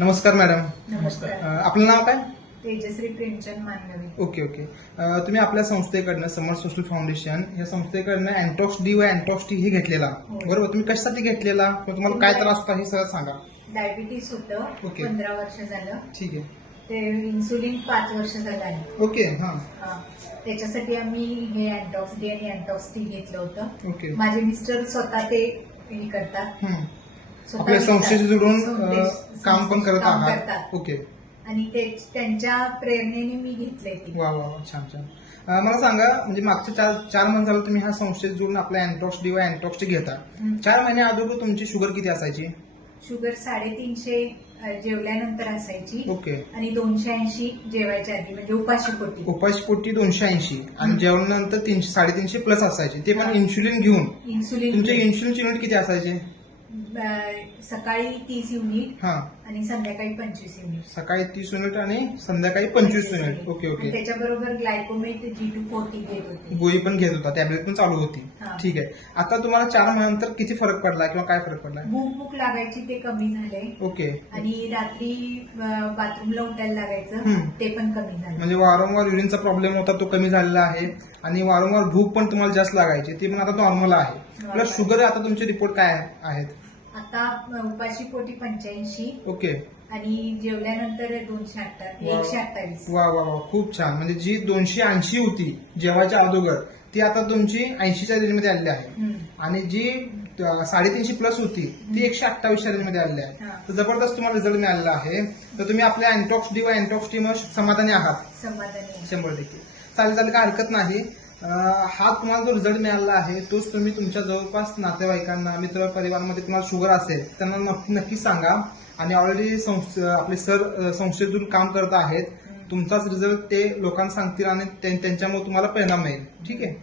नमस्कार मॅडम. नमस्कार. आपलं नाव काय? तेजश्री प्रेमचंद मानवी. Okay okay. तुम्ही आपल्या संस्थेकडनं समर सोशल फाउंडेशन या संस्थेकडनं अँटॉक्स डी व अँटॉक्स टी हे घेतलेला हो. बरोबर. तुम्ही कशासाठी घेतलेला किंवा तुम्हाला काय त्रास होता हे सगळं सांगा. डायबिटीस होतं. ओके. 15 वर्ष झालं. ठीक आहे. ते इन्सुलिन 5 वर्ष झालं आहे. ओके. हा. त्याच्यासाठी आम्ही हे अँटॉक्स डी आणि अँटॉक्स टी घेतलं होतं. ओके. माझे मिस्टर स्वतः ते हे करतात. स्वतः आपल्या संस्थेशी जोडून काम पण करत काम आहात. करतात. ओके. आणि त्यांच्या प्रेरणेने मी घेतलंय ते. वा वा वा, छान छान. मला सांगा, म्हणजे मागच्या चार महिने झालं तुम्ही ह्या संस्थेत जोडून आपल्या अँटॉक्स डी व अँटॉक्स टी घेता. 4 महिने अगोदर तुमची शुगर किती असायची? शुगर 350 जेवल्यानंतर असायची. ओके. आणि 280 जेवायच्या आधी, म्हणजे उपाशीपोटी. उपाशीपोटी 280 आणि जेवणानंतर 300-350 प्लस असायचे. ते पण इन्शुलिन घेऊन. इन्सुलिन तुमचे इन्शुलिनचे युनिट किती असायचे? सकाळी 30 युनिट हा. आणि संध्याकाळी 25 युनिट. सकाळी 30 युनिट आणि संध्याकाळी 25 युनिट. Okay okay. त्याच्याबरोबर ग्लायकोमेट G240 घेत होते. गोळी पण घेत होता, टॅब्लेट पण चालू होती. हा. ठीक आहे. आता तुम्हाला 4 महिन्यानंतर किती फरक पडला किंवा काय फरक पडला? भूक लागायची ते कमी झाले. ओके. आणि रात्री बाथरूमला उठायला लागायचं, हम्म. ते पण कमी झालं. म्हणजे वारंवार युरिनचा प्रॉब्लेम होता तो कमी झालेला आहे आणि वारंवार भूक पण तुम्हाला जास्त लागायची ती पण आता नॉर्मल आहे. प्लस शुगर आता तुमचे रिपोर्ट काय आहेत? आता उपाशीपोटी 85 ओके. आणि जेवल्यानंतर 128. वा वा वा, खूप छान. म्हणजे जी 280 होती जेवायच्या अगोदर ती आता तुमची 80च्या रेंजमध्ये आलेली आहे. आणि जी 350 प्लस होती ती 128च्या रेंजमध्ये आलेली आहे. तर जबरदस्त तुम्हाला रिझल्ट मिळालेला आहे. तर तुम्ही आपल्या अँटॉक्स डी व अँटॉक्स टी मध्ये समाधानी आहात? समाधानी. 100%. चालेल चालेल, काय हरकत नाही. हा तुम्हाला जो रिझल्ट मिळाला आहे तोच तुम्ही तुमच्या जवळपास नातेवाईकांना, मित्र परिवारामध्ये तुम्हाला शुगर असेल त्यांना नक्की सांगा. आणि ऑलरेडी आपले सर संस्थेतून काम करत आहेत. तुमचाच रिझल्ट ते लोकांना सांगतील आणि त्यांच्यामुळे तुम्हाला परिणाम मिळेल. ठीक आहे.